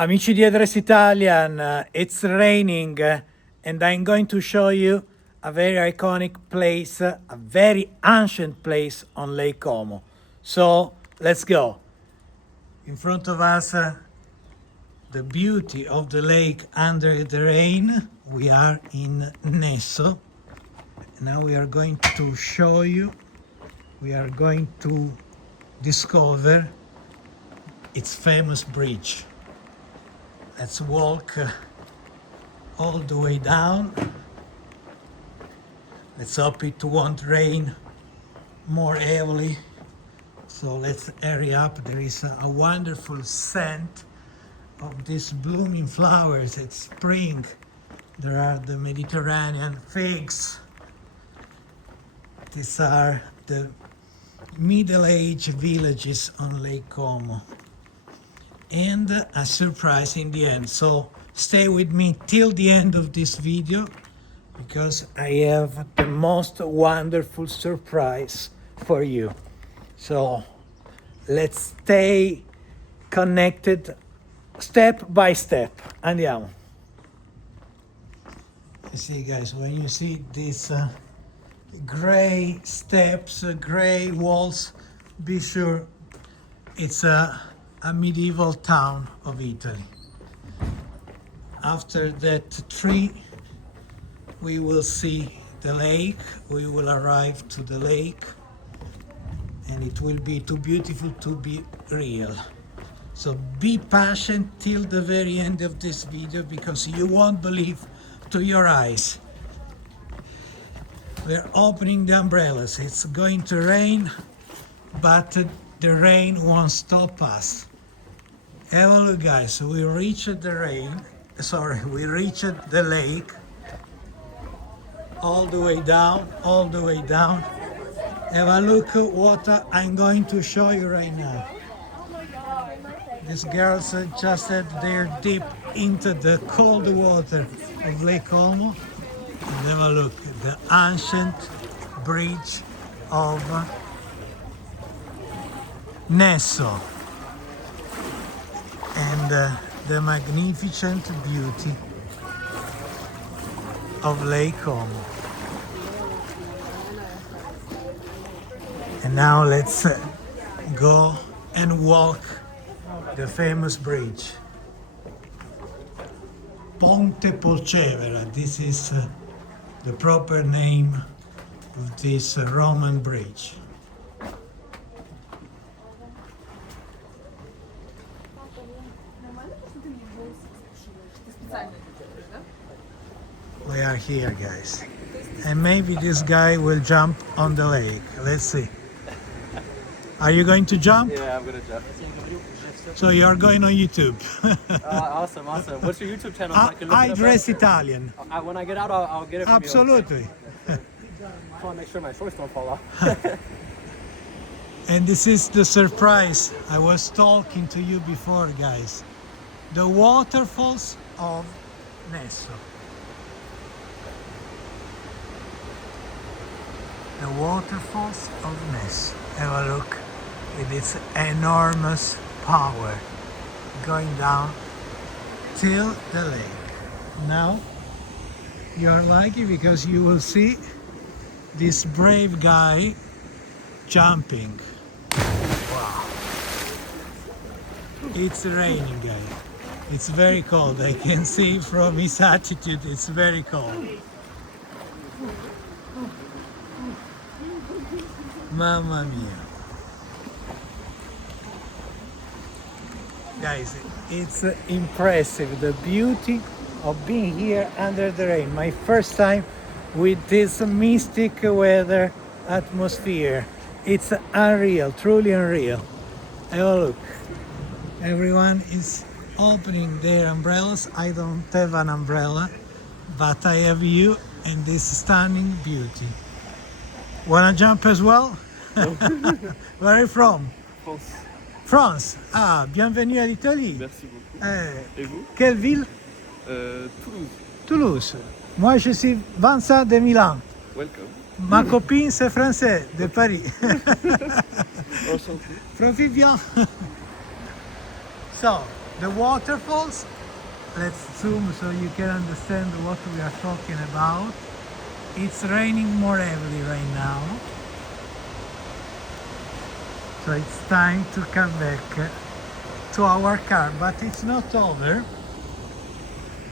Amici di Address Italian, it's raining and I'm going to show you a very iconic place, a very ancient place on Lake Como. So let's go. In front of us, the beauty of the lake under the rain. We are in Nesso. Now we are going to show you, we are going to discover its famous bridge. Let's walk all the way down. Let's hope it won't rain more heavily. So let's hurry up. There is a wonderful scent of these blooming flowers. It's spring. There are the Mediterranean figs. These are the middle-aged villages on Lake Como. And a surprise in the end. So stay with me till the end of this video because I have the most wonderful surprise for you. So let's stay connected step by step. Andiamo. You see, guys, when you see these gray steps, gray walls, be sure it's a medieval town of Italy. After that tree, we will see the lake. We will arrive to the lake, and it will be too beautiful to be real. So be patient till the very end of this video because you won't believe to your eyes. We're opening the umbrellas. It's going to rain, but the rain won't stop us. Have a look, guys. We reached the we reached the lake. All the way down, all the way down. Have a look at what I'm going to show you right now. These girls just had their dip into the cold water of Lake Como. And have a look at the ancient bridge of Nesso. And the magnificent beauty of Lake Como. And now let's go and walk the famous bridge. Ponte Polcevera. This is the proper name of this Roman bridge. We are here, guys. And maybe this guy will jump on the lake. Let's see. Are you going to jump? Yeah, I'm gonna jump. So you are going on YouTube. Awesome. What's your YouTube channel? So I can look I it up dress after? Italian. When I get out, I'll get it from Absolutely. you. I just want to make sure my shorts don't fall off. And this is the surprise I was talking to you before, guys. The Waterfalls of Nesso. The Waterfalls of Nesso. Have a look at its enormous power going down till the lake. Now you are lucky because you will see this brave guy jumping. Wow. It's raining, guys. It's very cold. I can see from his attitude it's very cold. Mamma mia. Guys, it's impressive, the beauty of being here under the rain. My first time with this mystic weather atmosphere. It's unreal, truly unreal. Have a look. Everyone is opening their umbrellas. I don't have an umbrella, but I have you and this stunning beauty. Wanna jump as well? Where are you from? France. France. Ah, bienvenue à l'Italie. Merci beaucoup. Et vous? Quelle ville? Toulouse. Toulouse. Moi, je suis Vincent de Milan. Welcome. Ma copine, c'est français, de Paris. Enchanté. Profite bien. So, the waterfalls. Let's zoom so you can understand what we are talking about. It's raining more heavily right now, so it's time to come back to our car, but it's not over,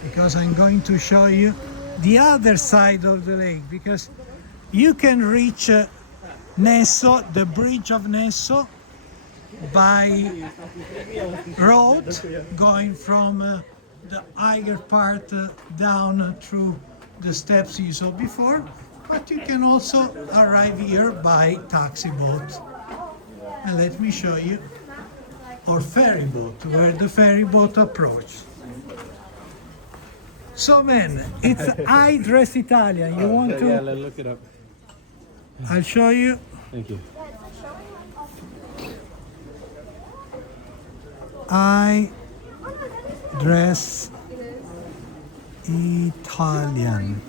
because I'm going to show you the other side of the lake, because you can reach Nesso, the bridge of Nesso, by road, going from the higher part down through the steps you saw before, but you can also arrive here by taxi boat. And let me show you, or ferry boat, where the ferry boat approaches. So man, it's I Dress Italian. You want to? Yeah, let's look it up. I'll show you. Thank you. I Dress Italian.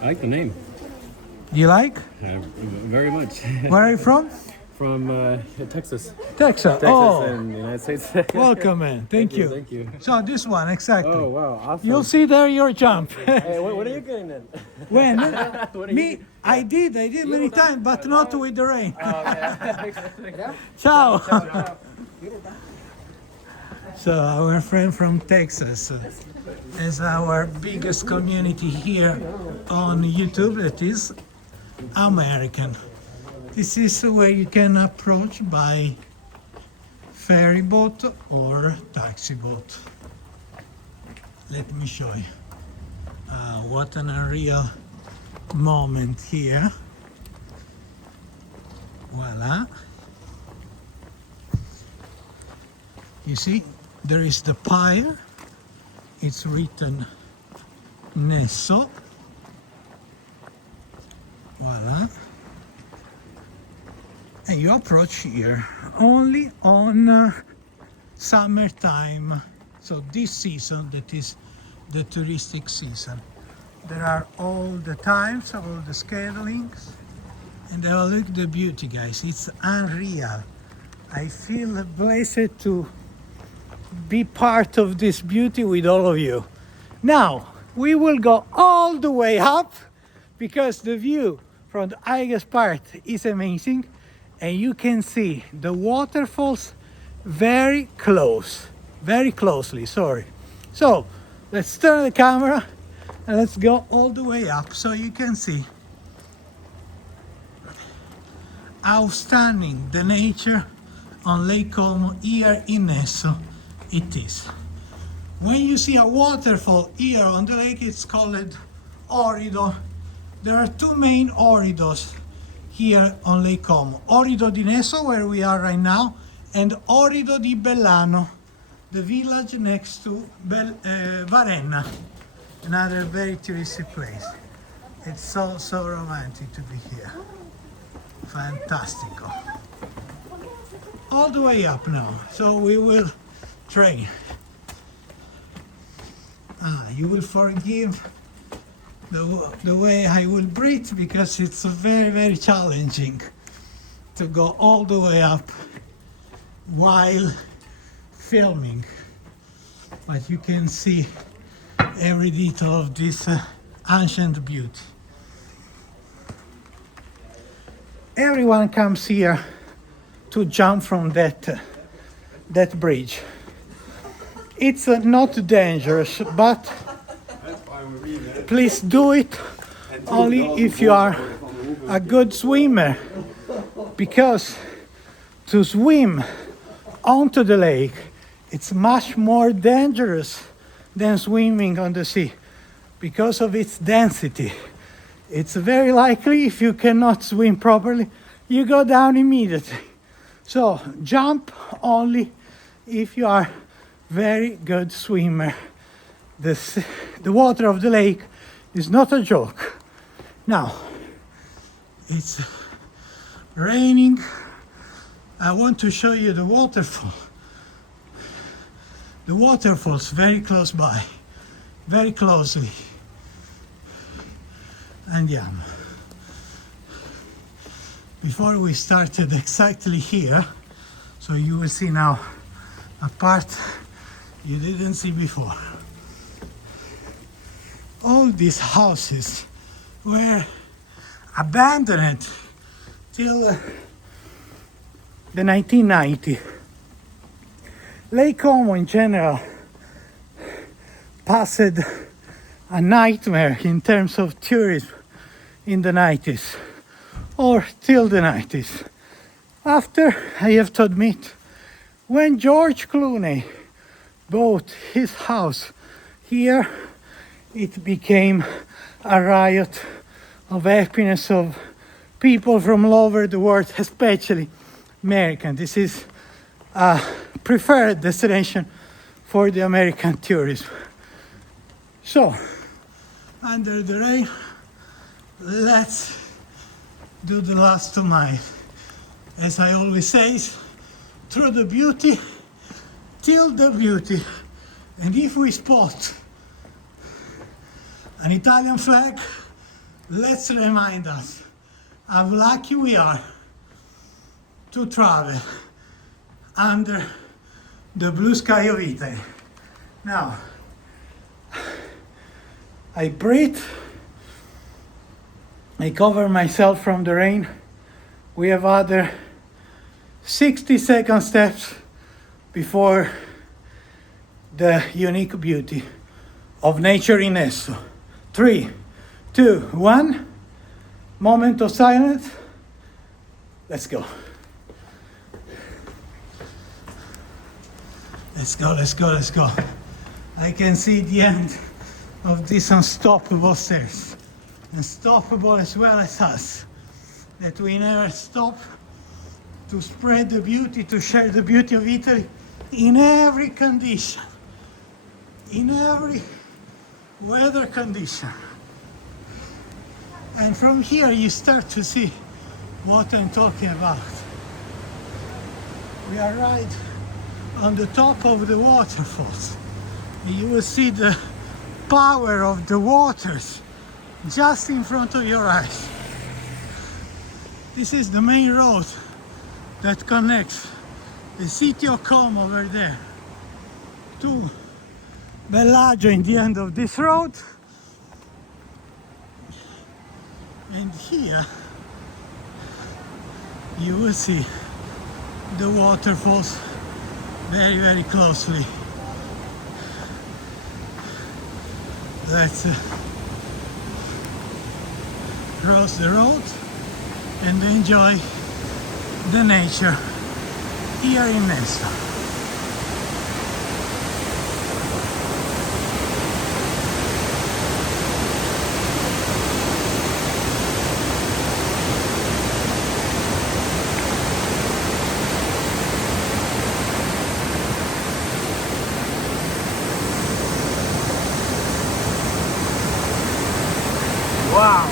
I like the name. You like? Very much. Where are you from? From Texas. Texas. Texas Oh, and the United States. welcome, man. Thank you. Thank you. So this one, exactly. Oh, wow. Awesome. You'll see there your jump. Hey, what are you getting then? When? What are Me? you- I did many times, but not with the rain. yeah. Ciao. So our friend from Texas is our biggest community here on YouTube. That is American. This is where you can approach by ferry boat or taxi boat. Let me show you. What an unreal moment here. Voila. You see, there is the pier. It's written Nesso. Voila. And you approach here only on summertime. So this season, that is the touristic season. There are all the times, all the schedulings. And look at the beauty, guys. It's unreal. I feel blessed to be part of this beauty with all of you. Now, we will go all the way up, because the view from the highest part is amazing, and you can see the waterfalls very closely, sorry. So, let's turn the camera and let's go all the way up so you can see how stunning the nature on Lake Como here in Nesso it is. When you see a waterfall here on the lake, it's called Orrido. There are two main Orridos here on Lake Como. Orrido di Nesso, where we are right now, and Orrido di Bellano, the village next to Varenna, another very touristy place. It's so romantic to be here. Fantastico. All the way up now, so we will train. You will forgive the way I will breathe, because it's very challenging to go all the way up while filming. But you can see every detail of this ancient beauty. Everyone comes here to jump from that bridge. It's not dangerous, but please do it only if you are a good swimmer, because to swim onto the lake, it's much more dangerous than swimming on the sea because of its density. It's very likely, if you cannot swim properly, you go down immediately. So jump only if you are very good swimmer. The water of the lake is not a joke. Now, it's raining. I want to show you the waterfall. The waterfall's very close by, very closely. And yeah, before we started exactly here, so you will see now a part you didn't see before. All these houses were abandoned till the 1990s. Lake Como in general passed a nightmare in terms of tourism in the 90s or till the 90s. After, I have to admit, when George Clooney bought his house here, it became a riot of happiness of people from all over the world, especially American. This is a preferred destination for the American tourism. So, under the rain, let's do the last 2 miles. As I always say, through the beauty, till the beauty. And if we spot an Italian flag, let's remind us how lucky we are to travel under the blue sky of Italy. Now, I breathe, I cover myself from the rain. We have other 60-second steps before the unique beauty of nature in Nesso. 3, 2, 1, moment of silence. Let's go. Let's go, let's go, let's go. I can see the end of this unstoppable stairs. Unstoppable as well as us. That we never stop to spread the beauty, to share the beauty of Italy in every condition, in every weather condition. And from here you start to see what I'm talking about. We are right on the top of the waterfalls. You will see the power of the waters just in front of your eyes. This is the main road that connects the city of Como over there to Bellagio in the end of this road. And here you will see the waterfalls very, very closely. Let's cross the road and enjoy the nature here in Nesso. Wow!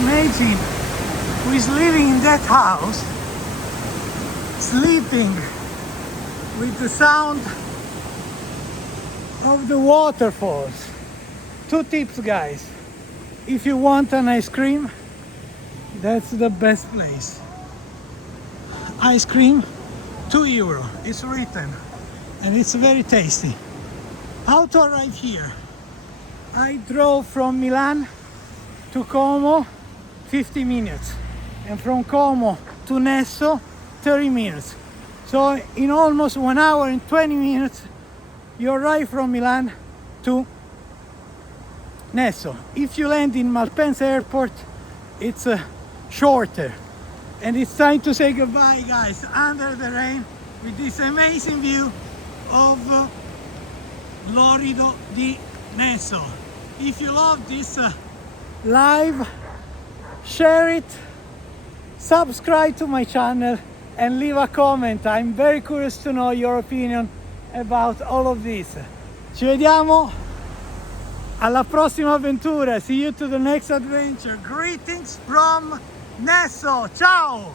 Imagine who is living in that house, sleeping with the sound of the waterfalls. 2 tips, guys. If you want an ice cream, that's the best place. Ice cream, €2. It's written, and it's very tasty. How to arrive here? I drove from Milan to Como, 50 minutes, and from Como to Nesso, 30 minutes. So in almost 1 hour and 20 minutes, you arrive from Milan to Nesso. If you land in Malpensa airport, it's shorter. And it's time to say goodbye, guys, under the rain with this amazing view of Orrido di Nesso. If you love this live, share it, subscribe to my channel and leave a comment. I'm very curious to know your opinion about all of this. Ci vediamo alla prossima avventura. See you to the next adventure. Greetings from Nesso. Ciao!